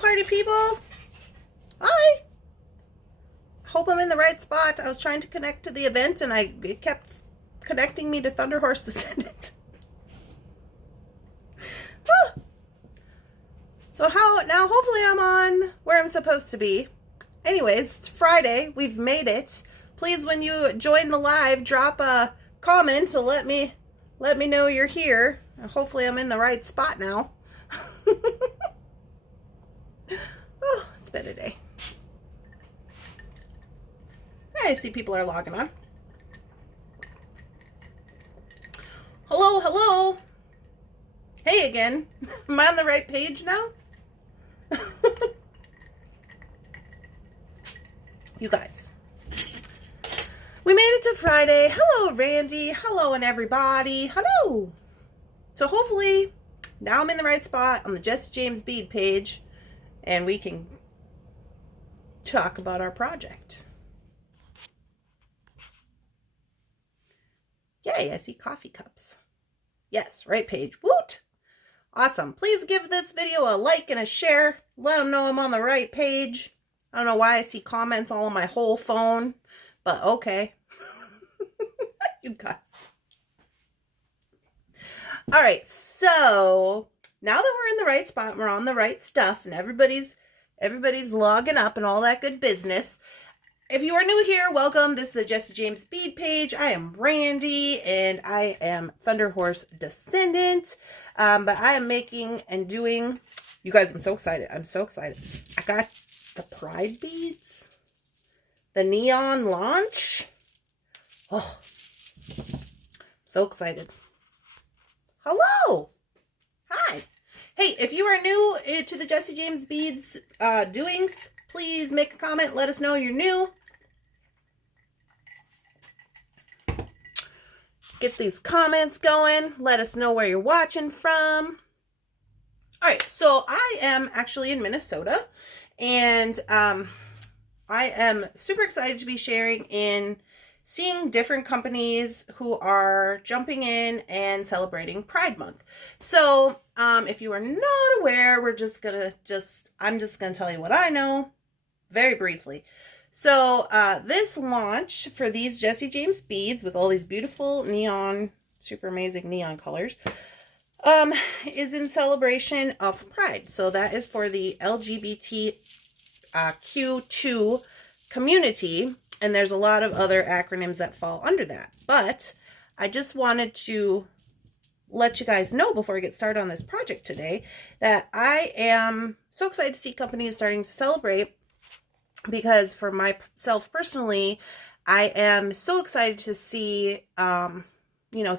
party people. Hi. Hope I'm in the right spot. I was trying to connect to the event and it kept connecting me to Thunderhorse Descendant. So now hopefully I'm on where I'm supposed to be. Anyways, it's Friday. We've made it. Please, when you join the live, drop a comment to let me know you're here. Hopefully I'm in the right spot now. Oh, it's been a day. I see people are logging on. Hello, hello. Hey again. Am I on the right page now? You guys. We made it to Friday. Hello, Randee. Hello, and everybody. Hello. So hopefully now I'm in the right spot on the Jesse James Bead page and we can talk about our project. Yay, I see coffee cups. Yes, right page. Woot! Awesome. Please give this video a like and a share. Let them know I'm on the right page. I don't know why I see comments all on my whole phone, but okay. You guys. All right, so now that we're in the right spot, we're on the right stuff, and everybody's logging up and all that good business. If you are new here, welcome. This is the Jesse James Bead page. I am Randee, and I am Thunderhorse Descendant. But I am making and doing, you guys, I'm so excited. I'm so excited. I got the Pride beads, the neon launch. Oh, so excited. Hello. Hi. Hey, if you are new to the Jesse James Beads doings, please make a comment. Let us know you're new. Get these comments going. Let us know where you're watching from. All right, so I am actually in Minnesota, and I am super excited to be sharing in seeing different companies who are jumping in and celebrating Pride Month. So if you are not aware, I'm just gonna tell you what I know very briefly. So this launch for these Jesse James beads with all these beautiful neon, super amazing neon colors, is in celebration of Pride. So that is for the LGBTQ2 community, and there's a lot of other acronyms that fall under that. But I just wanted to let you guys know before I get started on this project today that I am so excited to see companies starting to celebrate, because for myself personally, I am so excited to see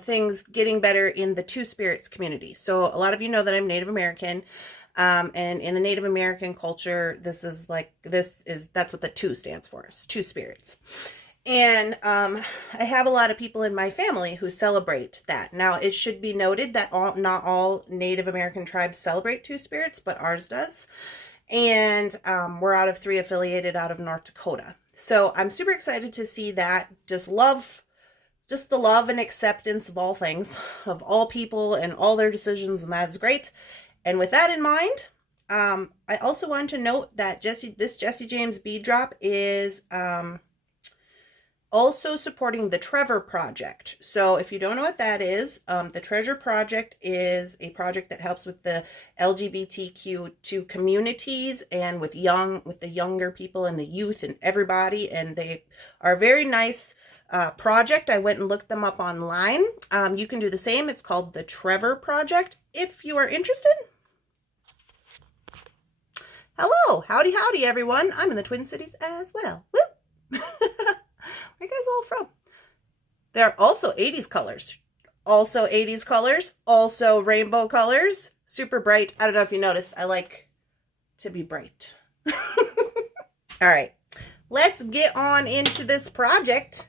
things getting better in the Two Spirits community. So a lot of you know that I'm Native American, and in the Native American culture, that's what the two stands for, is Two Spirits. And I have a lot of people in my family who celebrate that. Now, it should be noted that not all Native American tribes celebrate Two Spirits, but ours does. And we're out of 3 affiliated out of North Dakota. So I'm super excited to see that. Just the love and acceptance of all things, of all people and all their decisions, and that's great. And with that in mind, I also want to note that this Jesse James bead drop is also supporting the Trevor Project. So if you don't know what that is, the Treasure Project is a project that helps with the LGBTQ2 communities and with the younger people and the youth and everybody. And they are a very nice project. I went and looked them up online. You can do the same. It's called the Trevor Project if you are interested. Hello, howdy, everyone. I'm in the Twin Cities as well. Woo! Where you guys all from? There are also 80s colors. Also 80s colors. Also rainbow colors. Super bright. I don't know if you noticed. I like to be bright. All right. Let's get on into this project.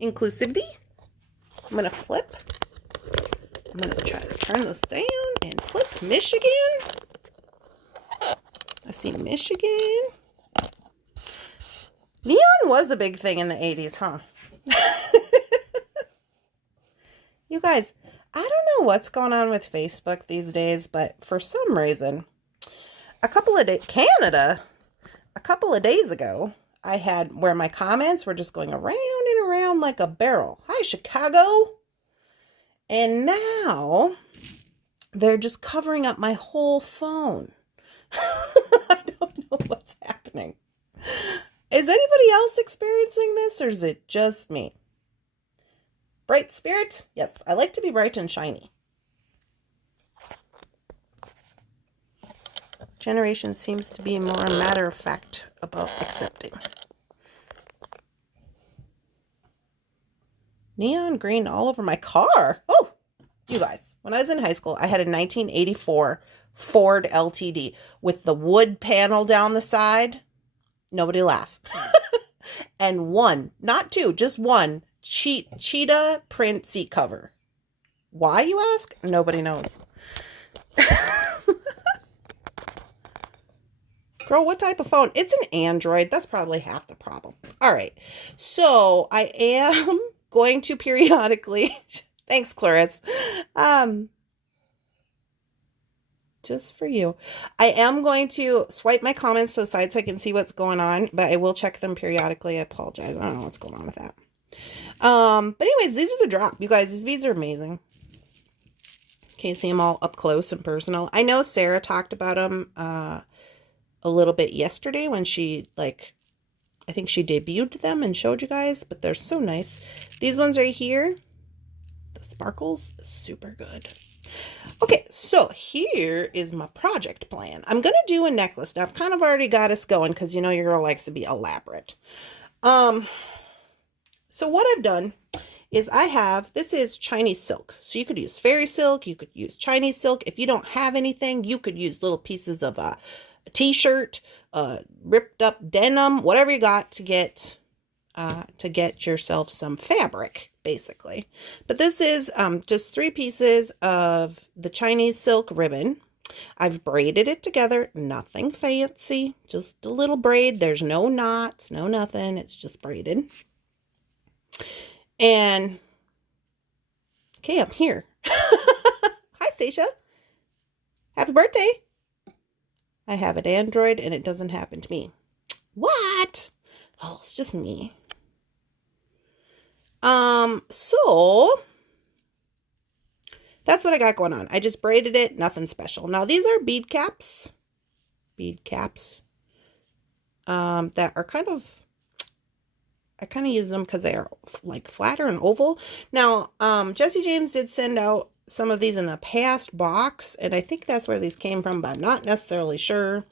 Inclusivity. I'm going to flip. I'm going to try to turn this down and flip Michigan. I see Michigan. Neon was a big thing in the 80s, huh? You guys, I don't know what's going on with Facebook these days, but for some reason, Canada, a couple of days ago, I had where my comments were just going around and around like a barrel. Hi, Chicago. And now they're just covering up my whole phone. I don't know what's happening. Is anybody else experiencing this, or is it just me? Bright spirit? Yes, I like to be bright and shiny. Generation seems to be more matter of fact about accepting. Neon green all over my car. Oh, you guys, when I was in high school, I had a 1984 Ford LTD with the wood panel down the side. Nobody laugh. And one, not two, just one cheetah print seat cover. Why, you ask? Nobody knows. Girl, what type of phone? It's an Android. That's probably half the problem. All right. So I am going to periodically, thanks, Clarice. Just for you. I am going to swipe my comments to the side so I can see what's going on, but I will check them periodically. I apologize. I don't know what's going on with that. But anyways, these are the drop. You guys, these beads are amazing. Can you see them all up close and personal? I know Sarah talked about them a little bit yesterday when she, like, I think she debuted them and showed you guys, but they're so nice. These ones right here, the sparkles, super good. Okay, so here is my project plan. I'm going to do a necklace. Now, I've kind of already got us going because, you know, your girl likes to be elaborate. So what I've done is this is Chinese silk. So you could use fairy silk, you could use Chinese silk. If you don't have anything, you could use little pieces of a t-shirt, ripped up denim, whatever you got to get yourself some fabric, basically. But this is just 3 pieces of the Chinese silk ribbon. I've braided it together, nothing fancy, just a little braid. There's no knots, no nothing. It's just braided. And okay, I'm here. Hi, Stacia. Happy birthday. I have an Android and it doesn't happen to me. What? Oh, it's just me. So that's what I got going on. I just braided it, nothing special. Now these are bead caps. That are I kind of use them because they are like flatter and oval. Now, Jesse James did send out some of these in the past box, and I think that's where these came from, but I'm not necessarily sure.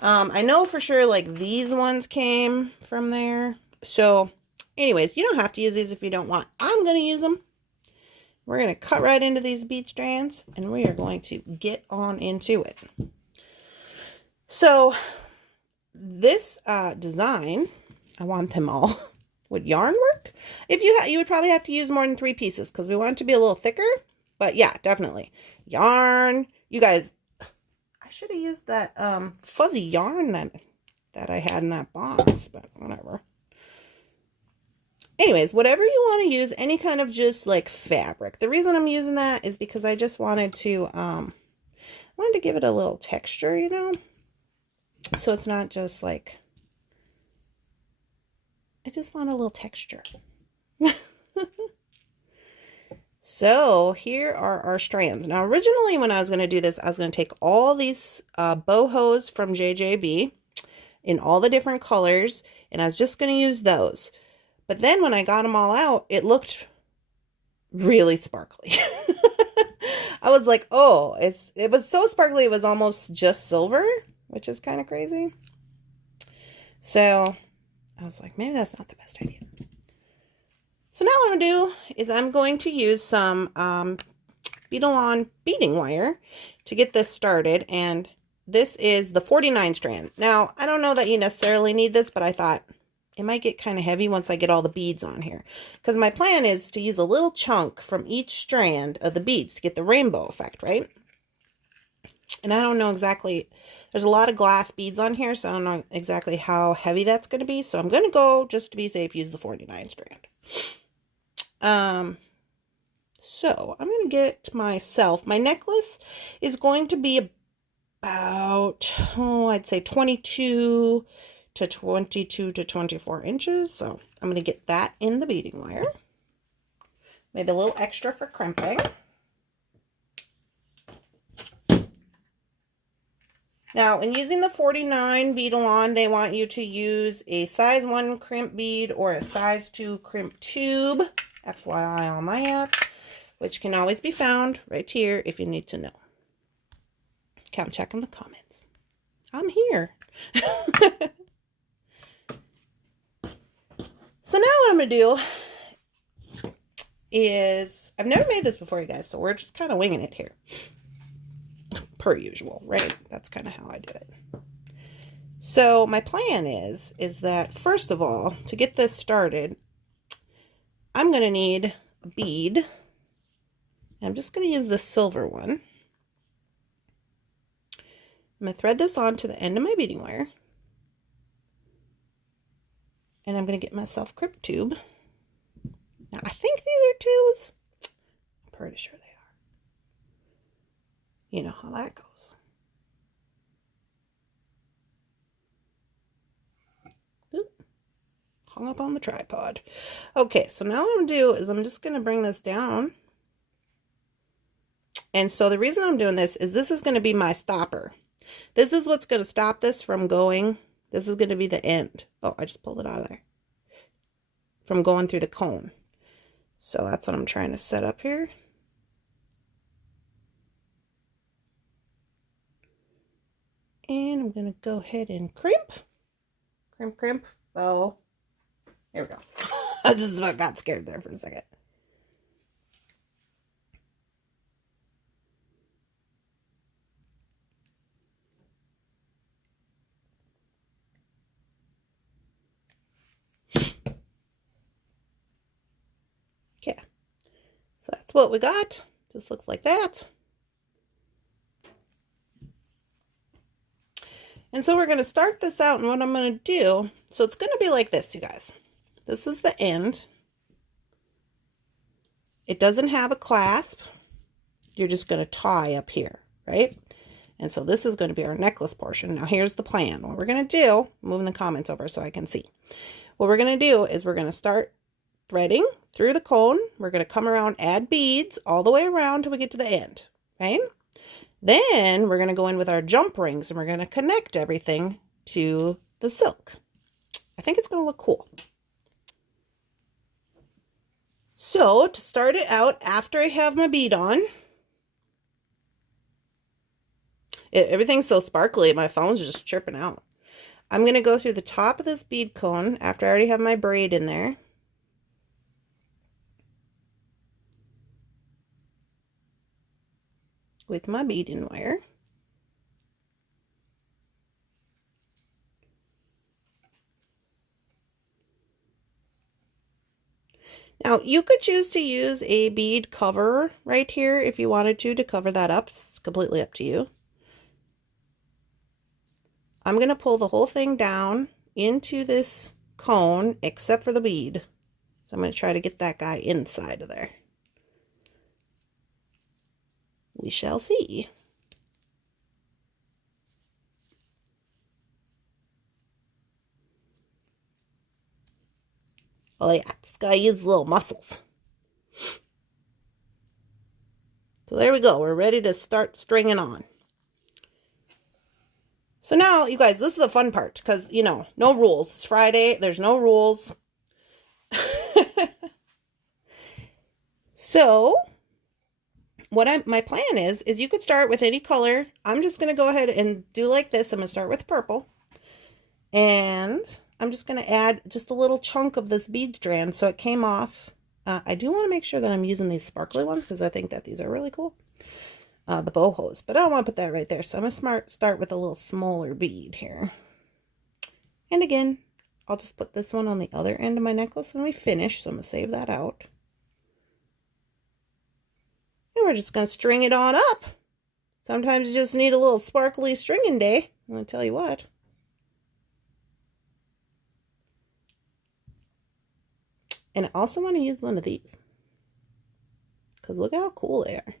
I know for sure like these ones came from there. So anyways, you don't have to use these if you don't want. I'm going to use them. We're going to cut right into these bead strands, and we are going to get on into it. So this design, I want them all. Would yarn work? If you would probably have to use more than 3 pieces because we want it to be a little thicker. But yeah, definitely. Yarn. You guys, I should have used that fuzzy yarn that I had in that box, but whatever. Anyways, whatever you want to use, any kind of just like fabric. The reason I'm using that is because I just wanted to give it a little texture, you know? So it's not just like, I just want a little texture. So here are our strands. Now, originally when I was going to do this, I was going to take all these bohos from JJB in all the different colors, and I was just going to use those. But then when I got them all out, it looked really sparkly. I was like, oh, it was so sparkly, it was almost just silver, which is kind of crazy. So I was like, maybe that's not the best idea. So now what I'm going to do is I'm going to use some beading wire to get this started. And this is the 49 strand. Now, I don't know that you necessarily need this, but I thought it might get kind of heavy once I get all the beads on here. Because my plan is to use a little chunk from each strand of the beads to get the rainbow effect, right? And I don't know exactly, there's a lot of glass beads on here, so I don't know exactly how heavy that's going to be. So I'm going to go, just to be safe, use the 49 strand. So I'm going to get myself, my necklace is going to be about, oh, I'd say 22 to 24 inches. So I'm going to get that in the beading wire. Maybe a little extra for crimping. Now, in using the 49 bead-along, they want you to use a size 1 crimp bead or a size 2 crimp tube, FYI on my app, which can always be found right here if you need to know. Come check in the comments. I'm here. So now what I'm going to do is, I've never made this before, you guys, so we're just kind of winging it here. Per usual, right? That's kind of how I do it. So my plan is that first of all, to get this started, I'm going to need a bead. I'm just going to use the silver one. I'm going to thread this on to the end of my beading wire. And I'm going to get myself a crimp tube. Now, I think these are twos. I'm pretty sure they are. You know how that goes. Oop. Hung up on the tripod. Okay, so now what I'm going to do is I'm just going to bring this down. And so the reason I'm doing this is going to be my stopper. This is what's going to stop this from going. This is going to be the end. Oh, I just pulled it out of there. From going through the cone. So that's what I'm trying to set up here. And I'm going to go ahead and crimp. Crimp, crimp. Oh, there we go. I just about got scared there for a second. Okay, so that's what we got. Just looks like that. And so we're going to start this out, and what I'm going to do, so it's going to be like this, you guys. This is the end. It doesn't have a clasp. You're just going to tie up here, right? And so this is going to be our necklace portion. Now here's the plan. What we're going to do, moving the comments over so I can see. What we're going to do is we're going to start threading through the cone. We're going to come around, add beads all the way around till we get to the end, right? Then we're going to go in with our jump rings and we're going to connect everything to the silk. I think it's going to look cool. So to start it out, after I have my bead on, everything's so sparkly, my phone's just chirping out. I'm going to go through the top of this bead cone after I already have my braid in there. With my beading wire. Now, you could choose to use a bead cover right here if you wanted to cover that up. It's completely up to you. I'm going to pull the whole thing down into this cone except for the bead. So I'm going to try to get that guy inside of there. We shall see. Oh yeah, this guy uses little muscles. So there we go. We're ready to start stringing on. So now, you guys, this is the fun part because, you know, no rules. It's Friday. There's no rules. So my plan is you could start with any color. I'm just going to go ahead and do like this. I'm going to start with purple. And I'm just going to add just a little chunk of this bead strand so it came off. I do want to make sure that I'm using these sparkly ones because I think that these are really cool. The bohos, but I don't want to put that right there. So I'm going to start with a little smaller bead here. And again, I'll just put this one on the other end of my necklace when we finish. So I'm going to save that out. And we're just going to string it on up. Sometimes you just need a little sparkly stringing day. I'm going to tell you what. And I also want to use one of these. Because look how cool they are.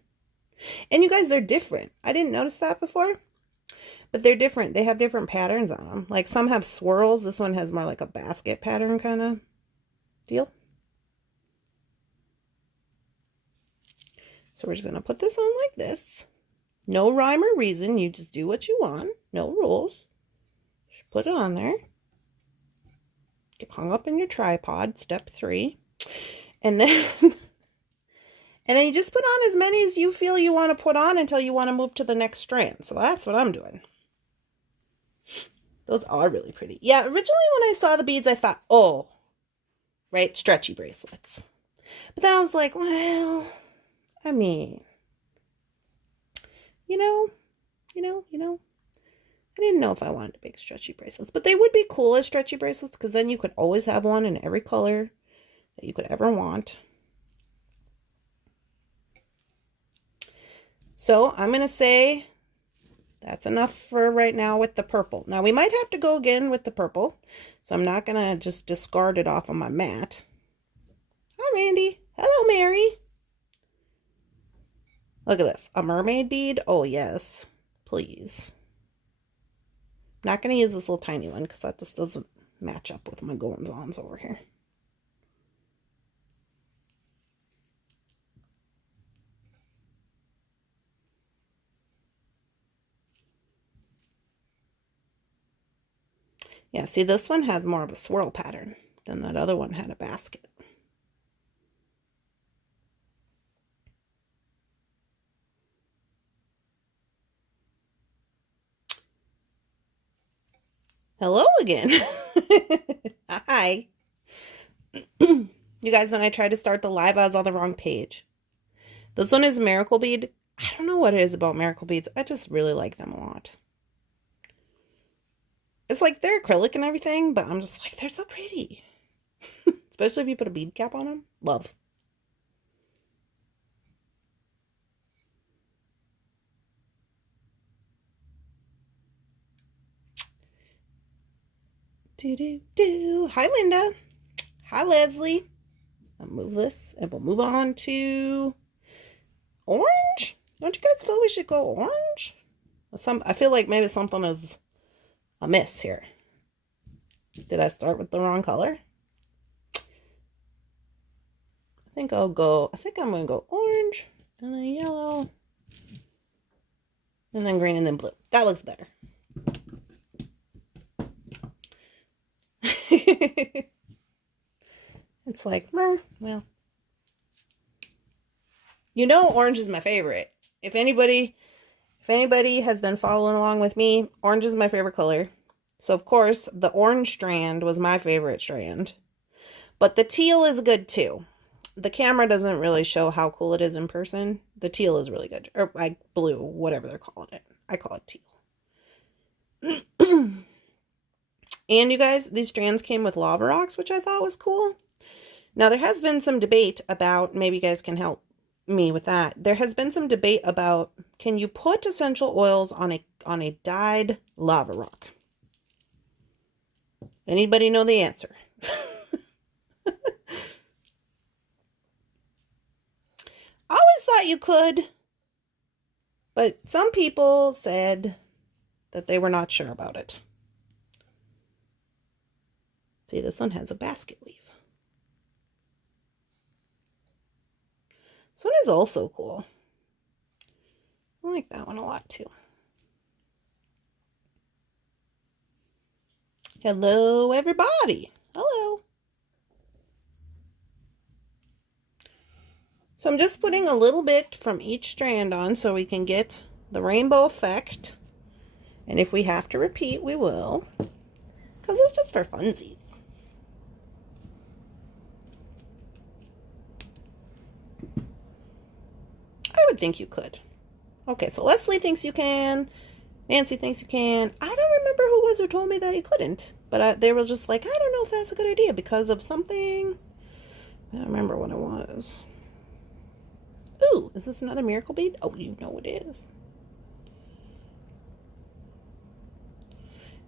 And you guys, they're different. I didn't notice that before. But they're different. They have different patterns on them. Like some have swirls. This one has more like a basket pattern kind of deal. So we're just going to put this on like this. No rhyme or reason. You just do what you want. No rules. Just put it on there. Get hung up in your tripod. Step 3. And then... And then you just put on as many as you feel you want to put on until you want to move to the next strand. So that's what I'm doing. Those are really pretty. Yeah, originally when I saw the beads, I thought, oh, right, stretchy bracelets. But then I was like, well, I mean, you know, I didn't know if I wanted to make stretchy bracelets. But they would be cool as stretchy bracelets because then you could always have one in every color that you could ever want. So I'm going to say that's enough for right now with the purple. Now we might have to go again with the purple. So I'm not going to just discard it off of my mat. Hi, Randy. Hello, Mary. Look at this. A mermaid bead? Oh, yes. Please. I'm not going to use this little tiny one because that just doesn't match up with my goings-ons over here. Yeah, see, this one has more of a swirl pattern than that other one had a basket. Hello again. Hi. You guys, when I tried to start the live, I was on the wrong page. This one is Miracle Bead. I don't know what it is about Miracle Beads. I just really like them a lot. It's like they're acrylic and everything, but I'm just like, they're so pretty. Especially if you put a bead cap on them. Love. Do. Hi, Linda. Hi, Leslie. I'll move this and we'll move on to orange. Don't you guys feel we should go orange? I feel like maybe something is amiss here. Did I start with the wrong color? I think I'm going to go orange and then yellow and then green and then blue. That looks better. It's like, well, you know, orange is my favorite. If anybody has been following along with me, orange is my favorite color. So of course, the orange strand was my favorite strand, but the teal is good too. The camera doesn't really show how cool it is in person. The teal is really good, or like blue, whatever they're calling it. I call it teal. And you guys, these strands came with lava rocks, which I thought was cool. Now, there has been some debate about, maybe you guys can help me with that. There has been some debate about, can you put essential oils on a dyed lava rock? Anybody know the answer? I always thought you could, but some people said that they were not sure about it. See, this one has a basket weave. This one is also cool. I like that one a lot too. Hello, everybody. Hello. So I'm just putting a little bit from each strand on so we can get the rainbow effect. And if we have to repeat, we will. Because it's just for funsies. I would think you could. Okay, so Leslie thinks you can. Nancy thinks you can. I don't remember who was who told me that you couldn't. But they were just like, I don't know if that's a good idea because of something. I don't remember what it was. Ooh, is this another miracle bead? Oh, you know it is.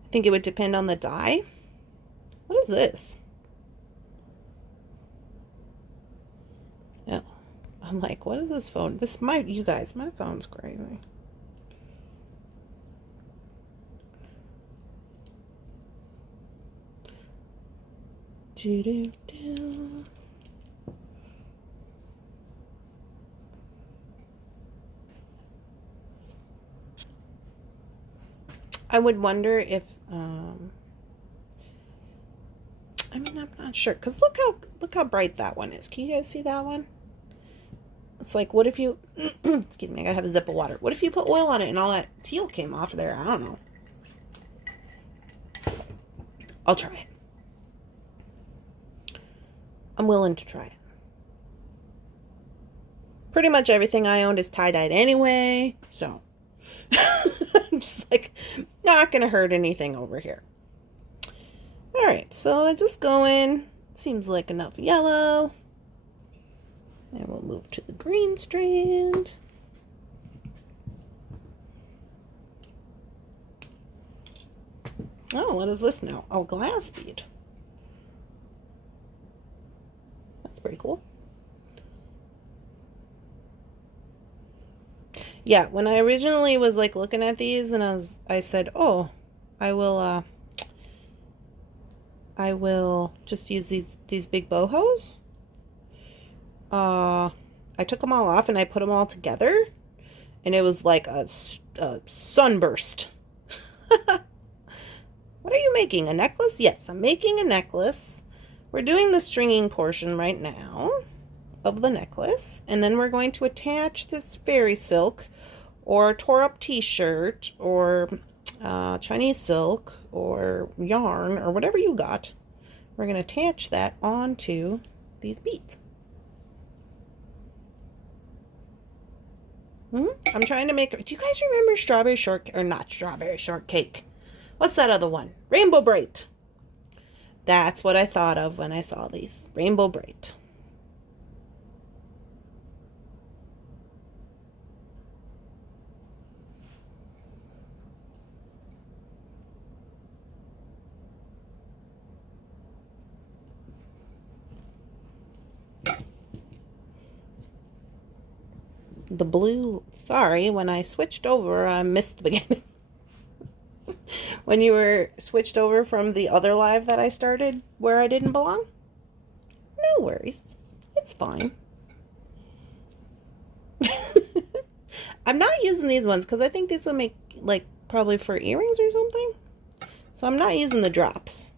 I think it would depend on the dye. What is this? Oh, I'm like, what is this phone? You guys, my phone's crazy. Do-do-do. I would wonder if, I mean, I'm not sure, because look how bright that one is. Can you guys see that one? It's like, what if you, excuse me, I gotta have a sip of water. What if you put oil on it and all that teal came off there? I don't know. I'll try it. I'm willing to try it. Pretty much everything I owned is tie-dyed anyway, so I'm just like, not gonna hurt anything over here. All right, so I just go in. Seems like enough yellow. And we'll move to the green strand. Oh, what is this now? Oh, glass bead. That's pretty cool. Yeah, when I originally was like looking at these and I said, oh, I will just use these big bohos. I took them all off and I put them all together, and it was like a sunburst. What are you making? A necklace? Yes, I'm making a necklace. We're doing the stringing portion right now of the necklace, and then we're going to attach this fairy silk or tore up t-shirt or Chinese silk or yarn or whatever you got. We're going to attach that onto these beads. I'm trying to make, do you guys remember strawberry shortcake, or not strawberry shortcake? What's that other one? Rainbow Bright. That's what I thought of when I saw these. Rainbow Bright. The blue, sorry, when I switched over, I missed the beginning. When you were switched over from the other live that I started where I didn't belong? No worries. It's fine. I'm not using these ones because I think these will make, like, probably for earrings or something. So I'm not using the drops.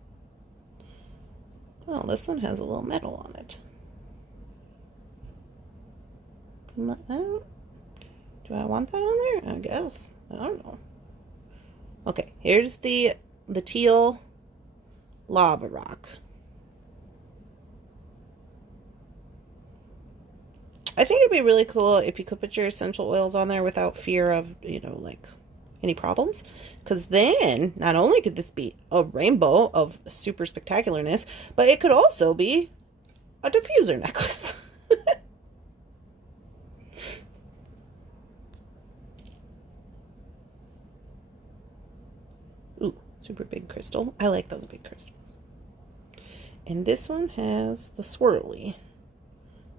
Oh, this one has a little metal on it. Do I want that on there? I guess. I don't know. Okay, here's the teal lava rock. I think it'd be really cool if you could put your essential oils on there without fear of, you know, like any problems. Because then, not only could this be a rainbow of super spectacularness, but it could also be a diffuser necklace. Ooh, super big crystal. I like those big crystals. And this one has the swirly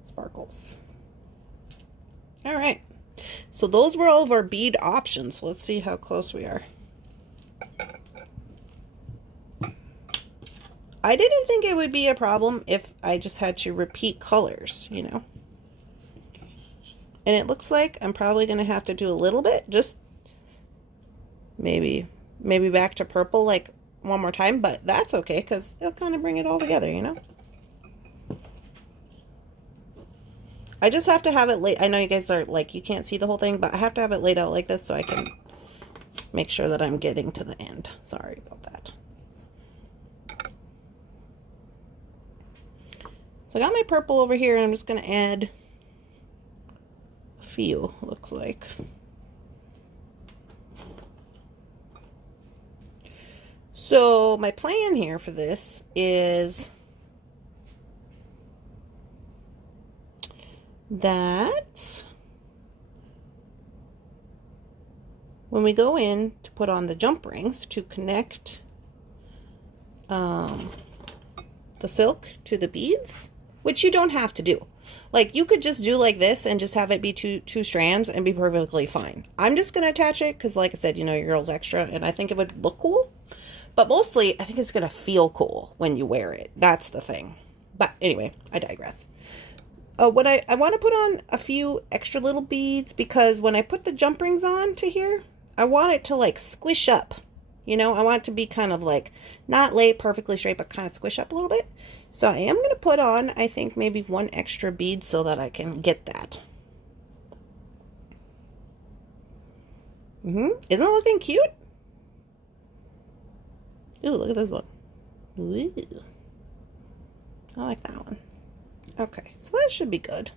sparkles. All right. So those were all of our bead options. Let's see how close we are. I didn't think it would be a problem if I just had to repeat colors, you know. And it looks like I'm probably going to have to do a little bit, just maybe back to purple like one more time, but that's okay because it'll kind of bring it all together, you know. I just have to have it laid. I know you guys are like, you can't see the whole thing, but I have to have it laid out like this so I can make sure that I'm getting to the end. Sorry about that. So I got my purple over here, and I'm just going to add a few, looks like. So my plan here for this is that when we go in to put on the jump rings to connect the silk to the beads, which you don't have to do. Like, you could just do like this and just have it be two strands and be perfectly fine. I'm just going to attach it because, like I said, you know, your girl's extra, and I think it would look cool. But mostly, I think it's going to feel cool when you wear it. That's the thing. But anyway, I digress. What I want to put on a few extra little beads, because when I put the jump rings on to here, I want it to like squish up. You know, I want it to be kind of like not lay perfectly straight, but kind of squish up a little bit. So I am going to put on, I think, maybe one extra bead so that I can get that. Isn't it looking cute? Ooh, look at this one. Ooh. I like that one. Okay, so that should be good.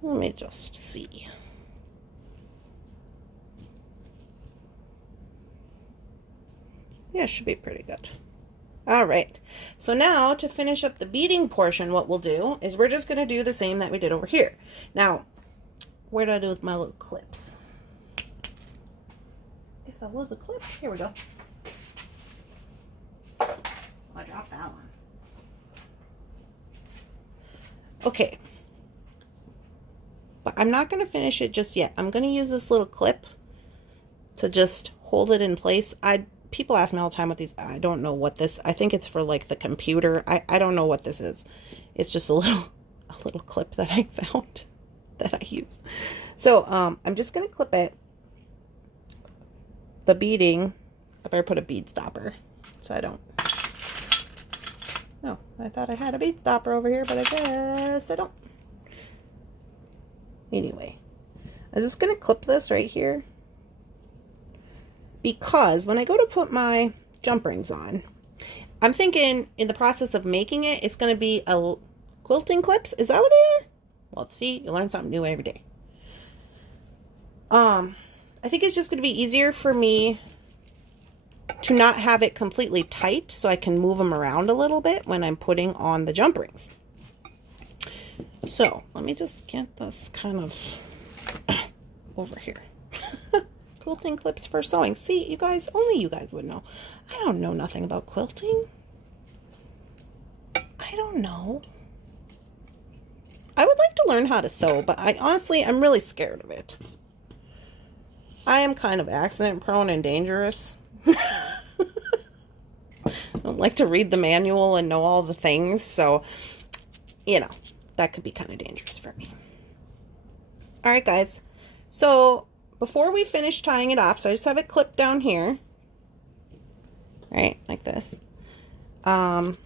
Let me just see. Yeah, it should be pretty good. All right, so now to finish up the beading portion, what we'll do is we're just going to do the same that we did over here. Now, where did I do with my little clips? If that was a clip, here we go. I dropped that one. Okay, but I'm not going to finish it just yet. I'm going to use this little clip to just hold it in place. People ask me all the time what these, I don't know what this, I think it's for like the computer. I don't know what this is. It's just a little clip that I found that I use. So I'm just going to clip it. The beading, I better put a bead stopper so I don't. No, I thought I had a bead stopper over here, but I guess I don't. Anyway, I'm just going to clip this right here, because when I go to put my jump rings on, I'm thinking in the process of making it, it's going to be a quilting clips. Is that what they are? Well, see, you learn something new every day. I think it's just going to be easier for me to not have it completely tight, so I can move them around a little bit when I'm putting on the jump rings. So let me just get this kind of over here. Quilting clips for sewing. See, you guys, only you guys would know. I don't know nothing about quilting. I don't know. I would like to learn how to sew, but I'm really scared of it. I am kind of accident prone and dangerous. I don't like to read the manual and know all the things, so, you know, that could be kind of dangerous for me. All right, guys. So before we finish tying it off, so I just have it clipped down here, right, like this. I'm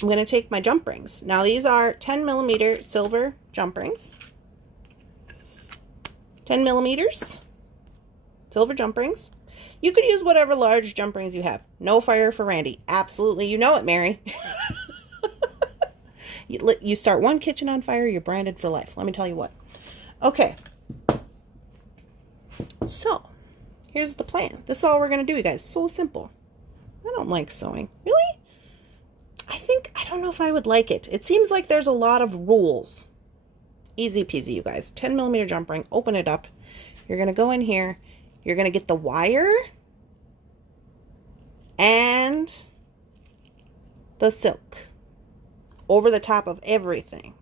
going to take my jump rings. Now these are 10 millimeter silver jump rings. 10 millimeters silver jump rings. You could use whatever large jump rings you have. No fire for Randee. Absolutely. You know it, Mary. You start one kitchen on fire, you're branded for life. Let me tell you what. Okay. So, here's the plan. This is all we're going to do, you guys. So simple. I don't like sewing. Really? I don't know if I would like it. It seems like there's a lot of rules. Easy peasy, you guys. 10 millimeter jump ring. Open it up. You're going to go in here. You're going to get the wire and the silk over the top of everything.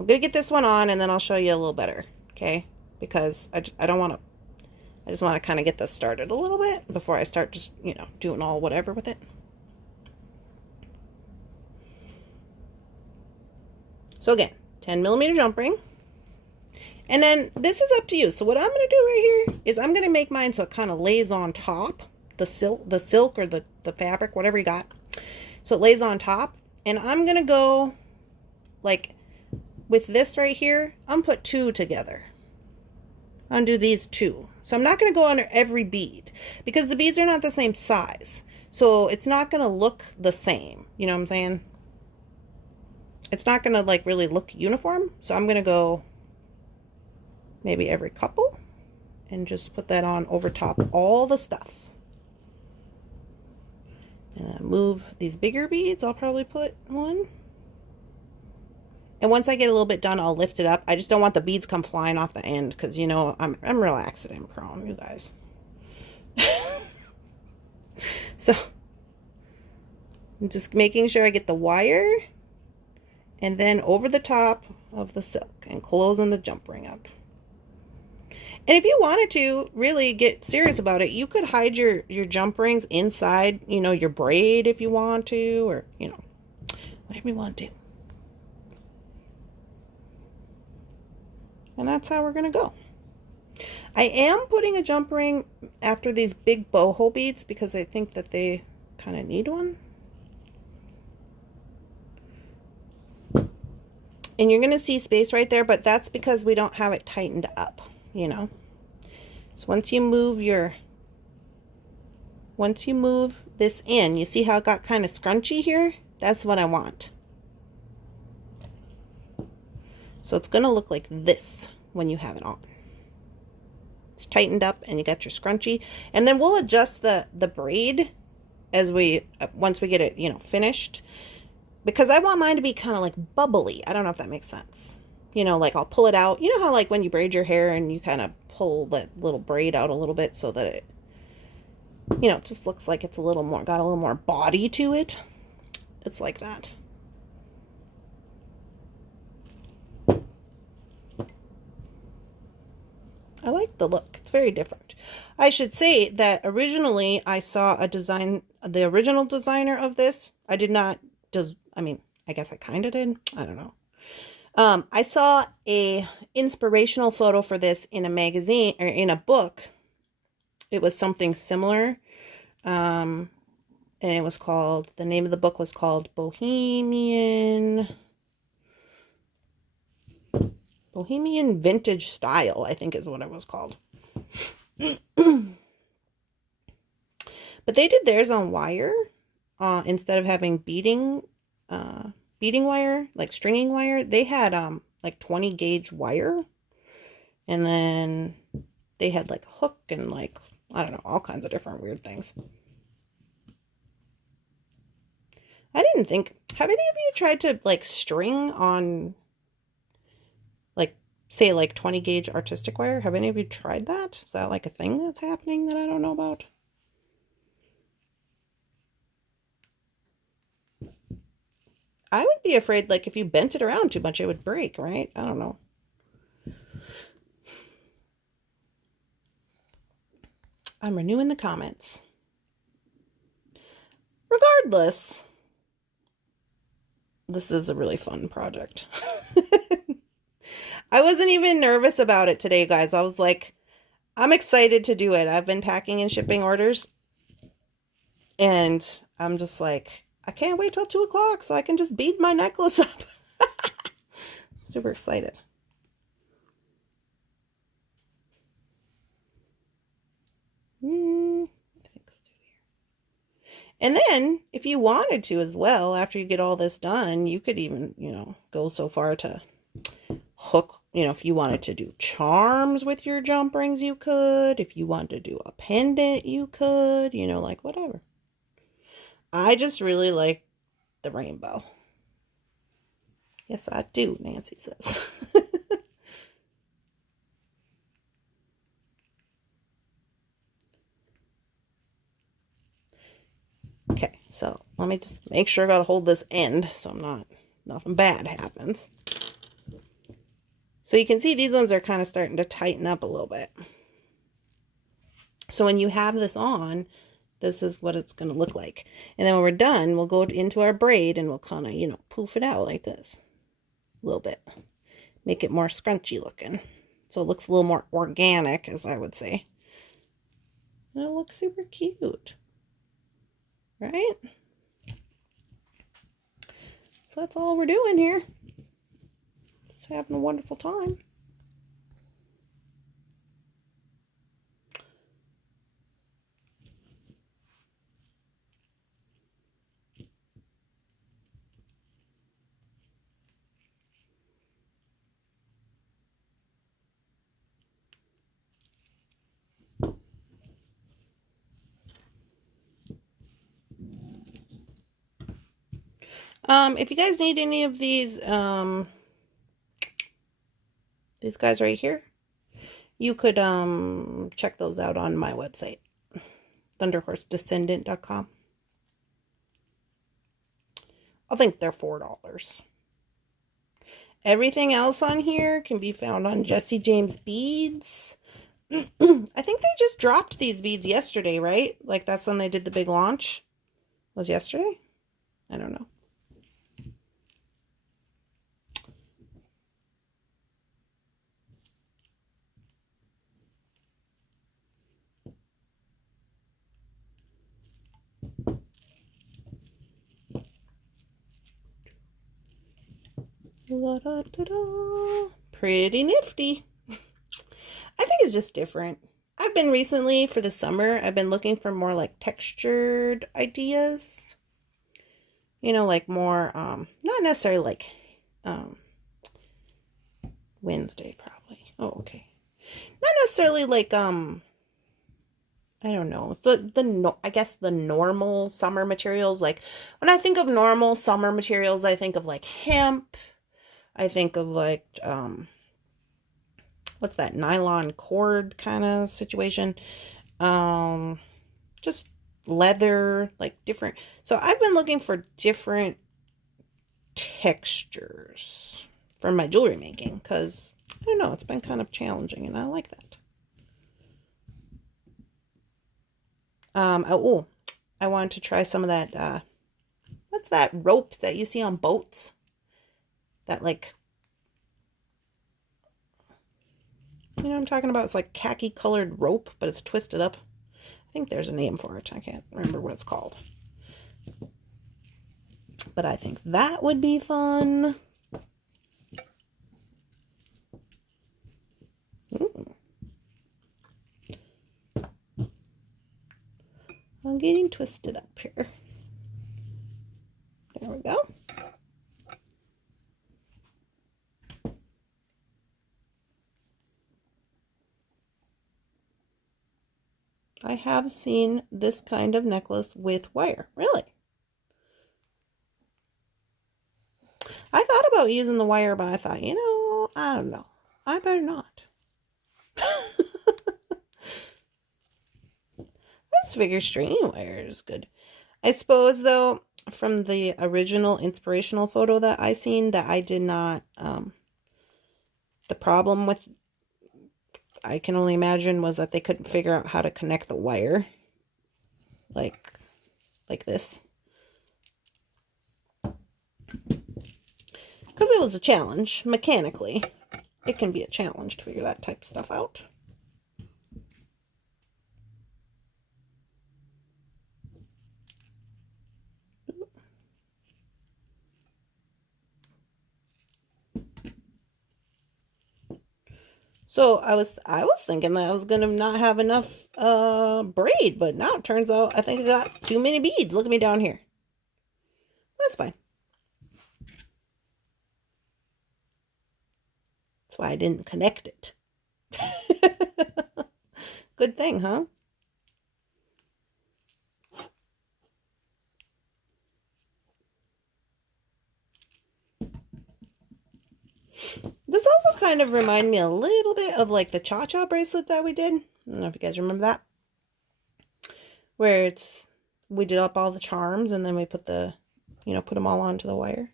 I'm going to get this one on, and then I'll show you a little better, okay? Because I don't want to, I just want to kind of get this started a little bit before I start just, you know, doing all whatever with it. So again, 10 millimeter jump ring. And then this is up to you. So what I'm going to do right here is I'm going to make mine so it kind of lays on top, the silk or the fabric, whatever you got. So it lays on top. And I'm going to go like with this right here, I'm put two together. Undo these two. So I'm not going to go under every bead because the beads are not the same size. So it's not going to look the same. You know what I'm saying? It's not going to like really look uniform. So I'm going to go maybe every couple and just put that on over top all the stuff. And then move these bigger beads. I'll probably put one. And once I get a little bit done, I'll lift it up. I just don't want the beads come flying off the end because, you know, I'm real accident prone, you guys. So I'm just making sure I get the wire and then over the top of the silk and closing the jump ring up. And if you wanted to really get serious about it, you could hide your jump rings inside, you know, your braid if you want to, or, you know, whatever you want to. And that's how we're going to go. I am putting a jump ring after these big boho beads because I think that they kind of need one. And you're going to see space right there, but that's because we don't have it tightened up, you know. So once you move this in, you see how it got kind of scrunchy here? That's what I want. So it's going to look like this when you have it on. It's tightened up and you got your scrunchie. And then we'll adjust the braid as once we get it, you know, finished. Because I want mine to be kind of like bubbly. I don't know if that makes sense. You know, like I'll pull it out. You know how like when you braid your hair and you kind of pull that little braid out a little bit so that it, you know, just looks like it's got a little more body to it. It's like that. I like the look. It's very different. I should say that originally I saw the original designer of this. I did not, I mean, I guess I kind of did. I don't know. I saw a inspirational photo for this in a magazine or in a book. It was something similar. And it was called, the name of the book was called Bohemian Vintage Style, I think is what it was called. But they did theirs on wire instead of having beading wire, like stringing wire. They had like 20 gauge wire, and then they had like a hook and like, I don't know, all kinds of different weird things. I didn't think, have any of you tried to like string on, like, say like 20 gauge artistic wire? Have any of you tried that? Is that like a thing that's happening that I don't know about? I would be afraid, like, if you bent it around too much, it would break, right? I don't know. I'm renewing the comments. Regardless, this is a really fun project. I wasn't even nervous about it today, guys. I was like, I'm excited to do it. I've been packing and shipping orders, and I'm just like, I can't wait till 2 o'clock so I can just bead my necklace up. Super excited. And then, if you wanted to as well, after you get all this done, you could even, you know, go so far to hook, you know, if you wanted to do charms with your jump rings, you could. If you wanted to do a pendant, you could, you know, like whatever. I just really like the rainbow. Yes, I do, Nancy says. Okay, so let me just make sure I gotta hold this end so nothing bad happens. So you can see these ones are kind of starting to tighten up a little bit. So when you have this on, this is what it's going to look like. And then when we're done, we'll go into our braid and we'll kind of, you know, poof it out like this. A little bit. Make it more scrunchy looking. So it looks a little more organic, as I would say. And it looks super cute. Right? So that's all we're doing here. Just having a wonderful time. If you guys need any of these guys right here, you could check those out on my website, thunderhorsedescendant.com. I think they're $4. Everything else on here can be found on Jesse James Beads. I think they just dropped these beads yesterday, right? Like that's when they did the big launch. Was yesterday? I don't know. La, da, da, da. Pretty nifty. I think it's just different. I've been recently, for the summer, I've been looking for more like textured ideas. You know, like more, not necessarily like, Wednesday probably. Oh, okay. Not necessarily like, I don't know. I guess the normal summer materials. Like when I think of normal summer materials, I think of like hemp. I think of like, what's that, nylon cord kind of situation. Just leather, like different. So I've been looking for different textures for my jewelry making because I don't know, it's been kind of challenging and I like that. Oh, I wanted to try some of that, what's that rope that you see on boats? That like, you know what I'm talking about? It's like khaki colored rope, but it's twisted up. I think there's a name for it. I can't remember what it's called. But I think that would be fun. Ooh. I'm getting twisted up here. There we go. I have seen this kind of necklace with wire. Really? I thought about using the wire, but I thought, you know, I don't know. I better not. This figure stringing wire is good. I suppose, though, from the original inspirational photo that I seen, that I did not, the problem with, I can only imagine, was that they couldn't figure out how to connect the wire. Like this. Because it was a challenge, mechanically. It can be a challenge to figure that type of stuff out. So I was thinking that I was gonna not have enough braid, but now it turns out I think I got too many beads. Look at me down here. That's fine. That's why I didn't connect it. Good thing, huh? This also kind of reminded me a little bit of like the cha-cha bracelet that we did. I don't know if you guys remember that. Where we did up all the charms and then we put the, put them all onto the wire.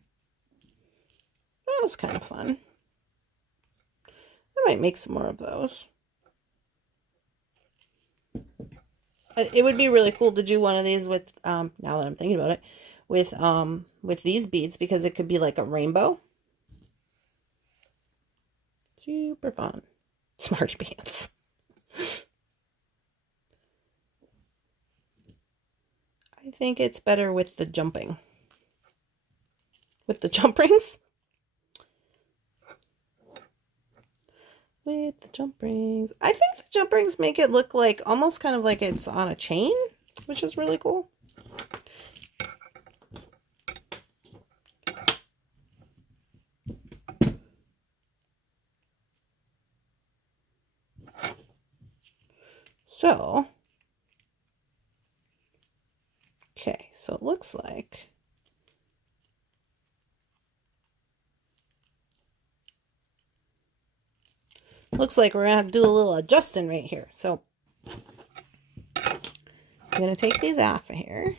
That was kind of fun. I might make some more of those. It would be really cool to do one of these with, now that I'm thinking about it, with these beads because it could be like a rainbow. Super fun. Smarty pants. I think it's better with the jumping. With the jump rings. With the jump rings. I think the jump rings make it look like almost kind of like it's on a chain, which is really cool. So, okay, so it looks like we're gonna have to do a little adjusting right here. So I'm gonna take these off of here.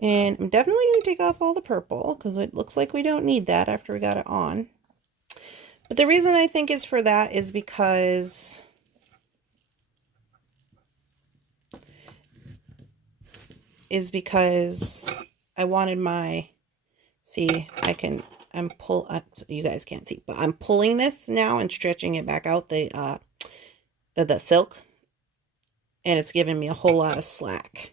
And I'm definitely gonna take off all the purple because it looks like we don't need that after we got it on. But the reason I think is for that is because I wanted my, see, you guys can't see, but I'm pulling this now and stretching it back out, the silk, and it's giving me a whole lot of slack.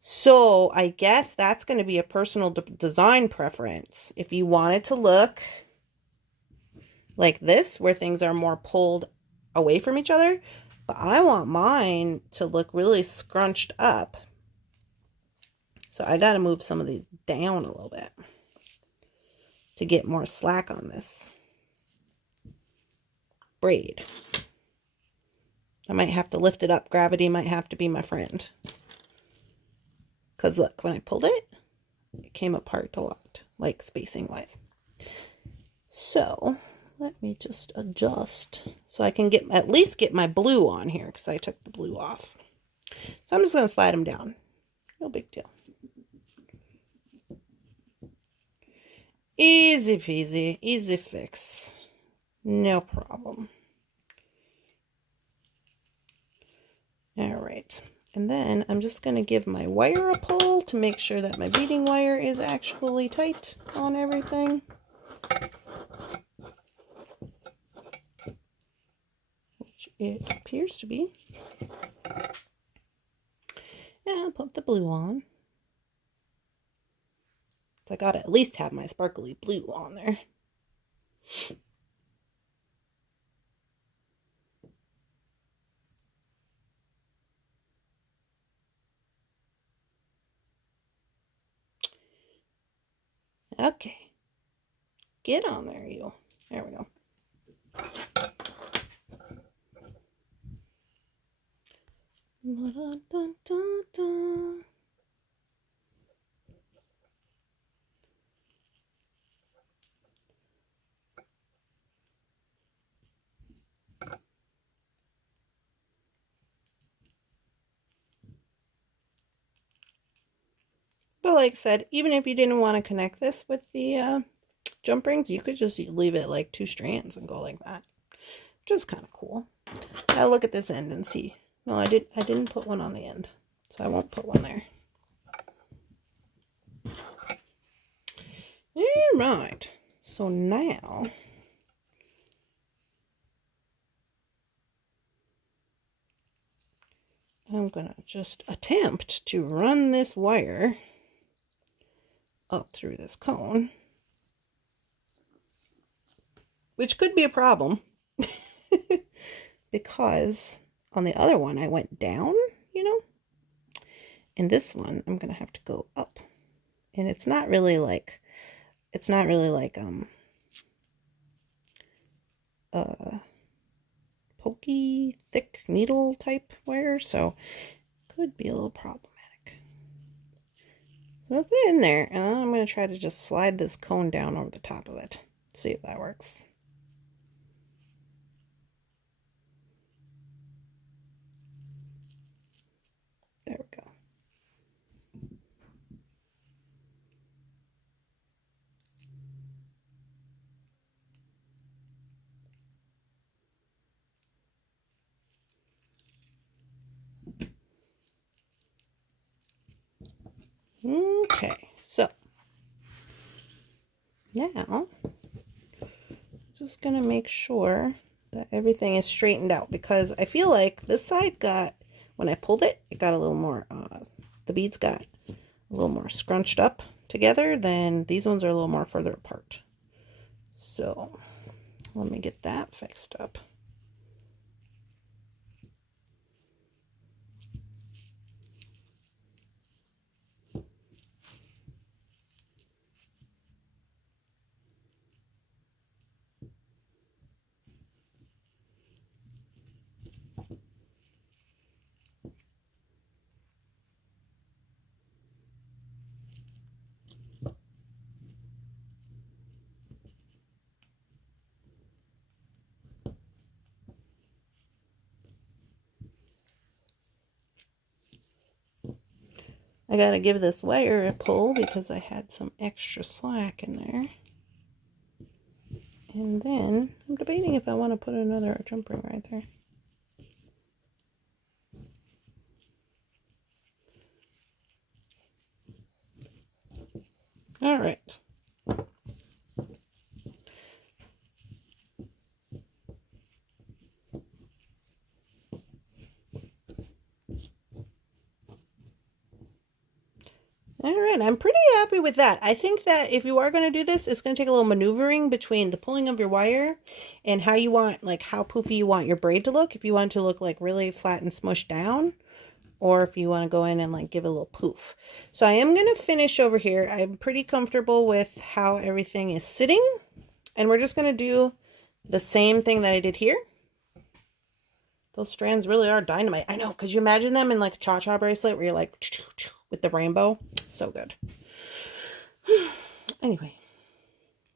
So I guess that's going to be a personal design preference. If you want it to look like this, where things are more pulled away from each other, but I want mine to look really scrunched up. So I got to move some of these down a little bit to get more slack on this braid. I might have to lift it up. Gravity might have to be my friend. Because look, when I pulled it, it came apart a lot, like spacing wise. So let me just adjust so I can at least get my blue on here, because I took the blue off. So I'm just going to slide them down. No big deal. Easy peasy, easy fix. No problem. All right. And then I'm just going to give my wire a pull to make sure that my beading wire is actually tight on everything. Which it appears to be. And I'll put the blue on. So I got to at least have my sparkly blue on there. Okay. Get on there, you. There we go. But like I said, even if you didn't want to connect this with the jump rings, you could just leave it like 2 strands and go like that. Which is kind of cool. Now look at this end and see. No, I didn't put one on the end, so I won't put one there. All right. So now I'm going to just attempt to run this wire up through this cone, which could be a problem because on the other one I went down, you know, and this one I'm going to have to go up, and it's not really like pokey, thick needle type wire, so could be a little problematic. So I'm going to put it in there, and then I'm going to try to just slide this cone down over the top of it. See if that works. There we go. Okay, so now just gonna make sure that everything is straightened out, because I feel like this side got, when I pulled it, it got a little more, the beads got a little more scrunched up together than these ones are a little more further apart. So let me get that fixed up. I gotta give this wire a pull because I had some extra slack in there. And then I'm debating if I want to put another jump ring right there. All right. All right, I'm pretty happy with that. I think that if you are going to do this, it's going to take a little maneuvering between the pulling of your wire and how you want, like how poofy you want your braid to look. If you want it to look like really flat and smushed down, or if you want to go in and like give it a little poof. So I am going to finish over here. I'm pretty comfortable with how everything is sitting. And we're just going to do the same thing that I did here. Those strands really are dynamite. I know, could you imagine them in like a cha-cha bracelet where you're like with the rainbow? So good. Anyway,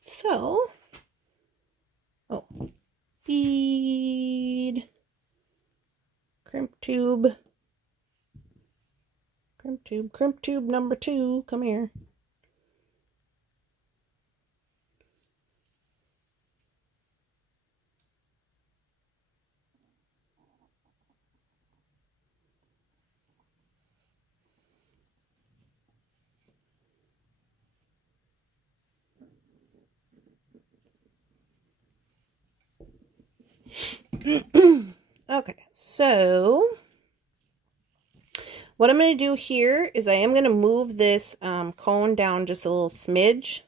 so, oh, bead, crimp tube number 2, come here. Okay, so what I'm going to do here is I am going to move this cone down just a little smidge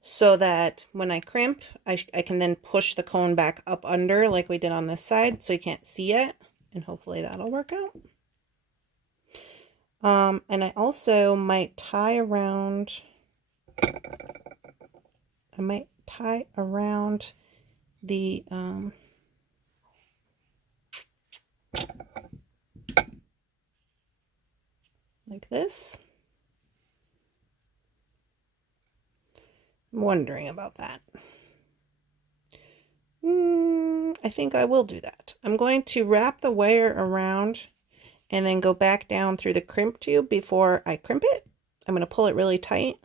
so that when I crimp, I can then push the cone back up under like we did on this side so you can't see it, and hopefully that'll work out. And I also might tie around, the like this. I'm wondering about that. I think I will do that. I'm going to wrap the wire around and then go back down through the crimp tube before I crimp it. I'm going to pull it really tight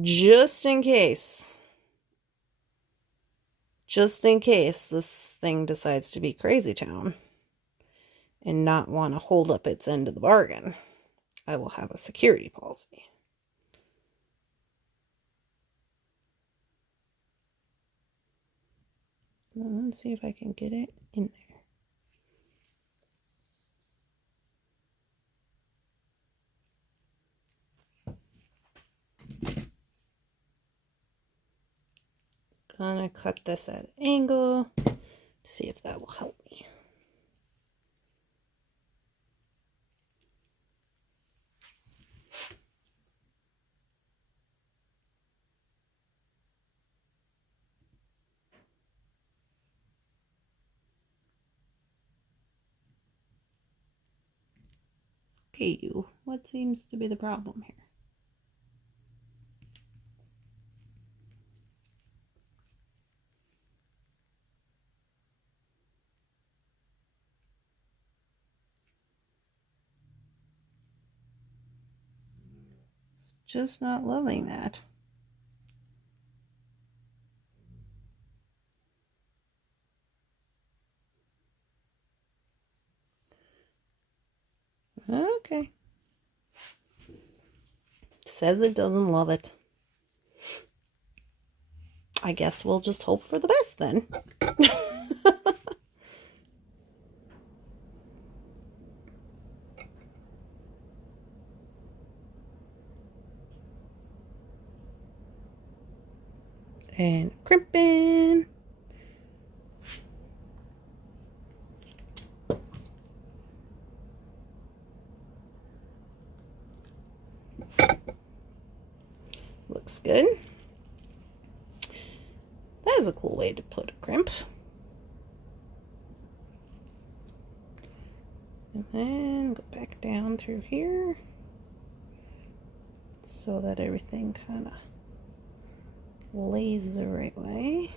just in case this thing decides to be crazy town and not want to hold up its end of the bargain. I will have a security policy. Let's see if I can get it in there. Gonna cut this at an angle, see if that will help me. Okay, you. What seems to be the problem here? Just not loving that. Okay. Says it doesn't love it. I guess we'll just hope for the best then. And crimping. Looks good. That is a cool way to put a crimp. And then go back down through here so that everything kind of lays the right way.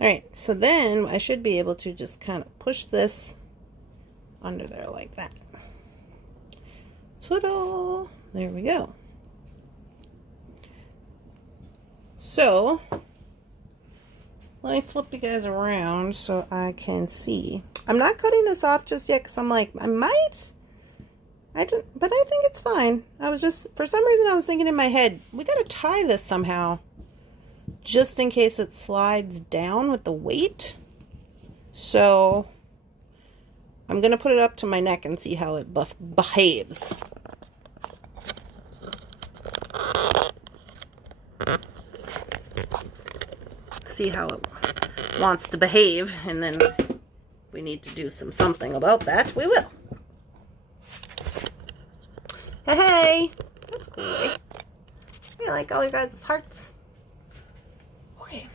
All right, so then I should be able to just kind of push this under there like that. Ta-da! There we go. So let me flip you guys around so I can see. I'm not cutting this off just yet because I'm like, I might. But I think it's fine. I was just, for some reason I was thinking in my head, we got to tie this somehow just in case it slides down with the weight. So I'm going to put it up to my neck and see how it behaves. See how it wants to behave, and then if we need to do something about that, we will. Hey, that's cool. Eh? I like all your guys' hearts. Okay.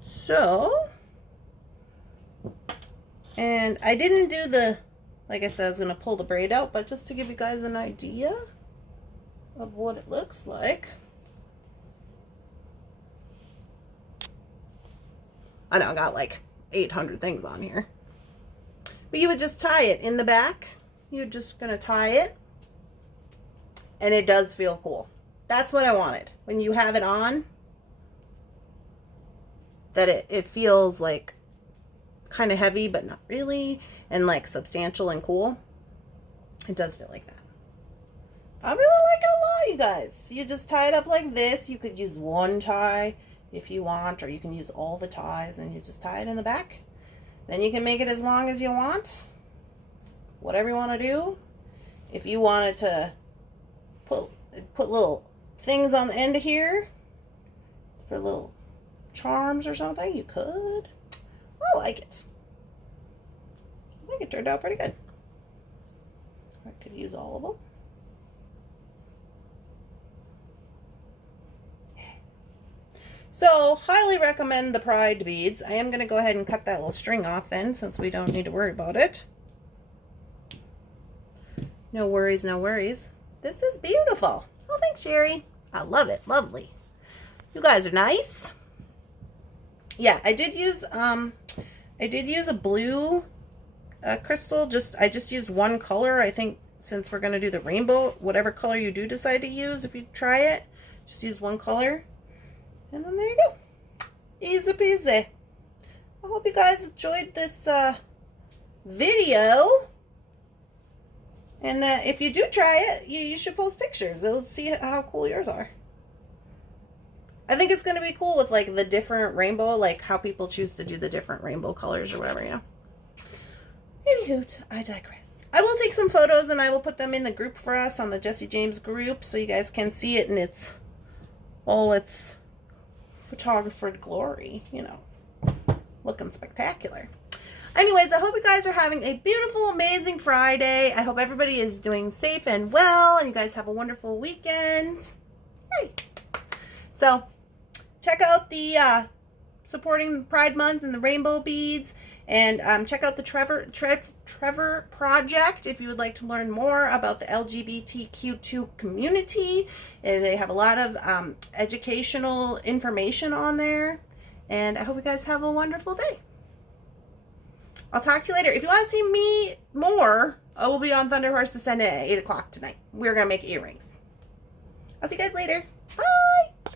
So, and I didn't do the, like I said, I was going to pull the braid out, but just to give you guys an idea of what it looks like. I know I got like 800 things on here. But you would just tie it in the back. You're just going to tie it. And it does feel cool. That's what I wanted. When you have it on, that it feels like kind of heavy, but not really. And like substantial and cool. It does feel like that. I really like it a lot, you guys. You just tie it up like this. You could use one tie if you want, or you can use all the ties and you just tie it in the back. Then you can make it as long as you want, whatever you want to do. If you wanted to put little things on the end of here for little charms or something, you could. I like it. I think it turned out pretty good. I could use all of them. So, highly recommend the Pride beads. I am going to go ahead and cut that little string off then, since we don't need to worry about it. No worries, no worries. This is beautiful. Oh, thanks, Sherry. I love it. Lovely. You guys are nice. Yeah, I did use a blue crystal. I just used one color. I think since we're going to do the rainbow, whatever color you do decide to use, if you try it, just use one color. And then there you go. Easy peasy. I hope you guys enjoyed this video. And if you do try it, you should post pictures. Let's see how cool yours are. I think it's going to be cool with like the different rainbow, like how people choose to do the different rainbow colors or whatever, you know. Anywho, I digress. I will take some photos and I will put them in the group for us on the Jesse James group so you guys can see it in all its photographer glory, you know, looking spectacular. Anyways, I hope you guys are having a beautiful, amazing Friday. I hope everybody is doing safe and well, and you guys have a wonderful weekend. Hey. So, check out the supporting Pride Month and the rainbow beads, and check out the Trevor Project if you would like to learn more about the LGBTQ2 community. They have a lot of educational information on there, and I hope you guys have a wonderful day. I'll talk to you later. If you want to see me more, I will be on Thunder Horse Descendant at 8 o'clock tonight. We're going to make earrings. I'll see you guys later. Bye!